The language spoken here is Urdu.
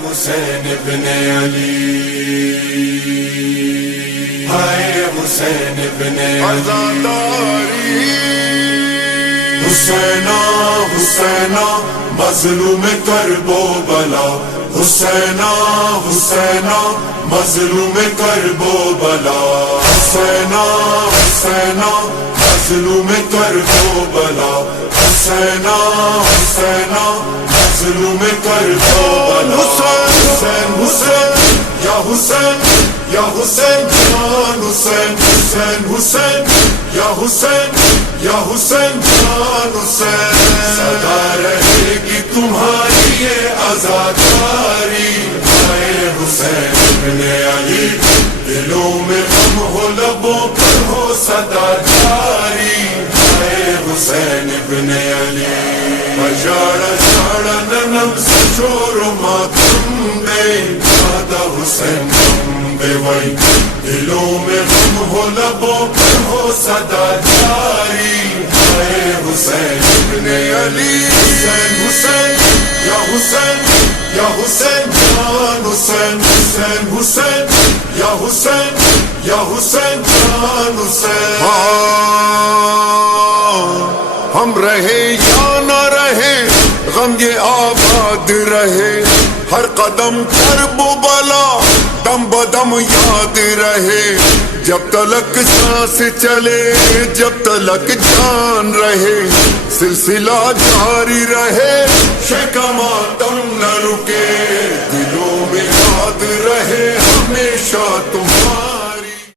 حسین ابن علی، ہائے حسین ابن علی، حسینا حسینا مظلوم کرب و بلا، حسینا حسینا مظلوم کرب و بلا، حسینا حسینا مظلوم کرب و بلا، حسینا حسینا مظلوم کرب و بلا، حسین حسین یا حسین یا حسین جان حسین، حسین حسین یا حسین یا حسین جان حسین، سدا رہے گی تمہاری یہ عزاداری، اے حسین ابن علی، دلوں میں غم ہو لبوں پر ہو صدا جاری، اے حسین ابن علی، جاڑا جاڑا ننم سے شور و ماتم دے، دادا حسین غم بے وئی، دلوں میں غم ہو لبوں پر ہو صدا جاری، اے حسین ابن علی، حسین حسین یا حسین یا حسین جان حسین، حسین حسین یا حسین یا حسین جان حسین، ہم رہے یا نہ رہے غم یہ آباد رہے، ہر قدم کرب و بلا دم بدم یاد رہے، جب تلک سانس چلے جب تلک جان رہے، سلسلہ جاری رہے، شیخ ماتم نہ رکے، دلوں میں یاد رہے ہمیشہ تمہارا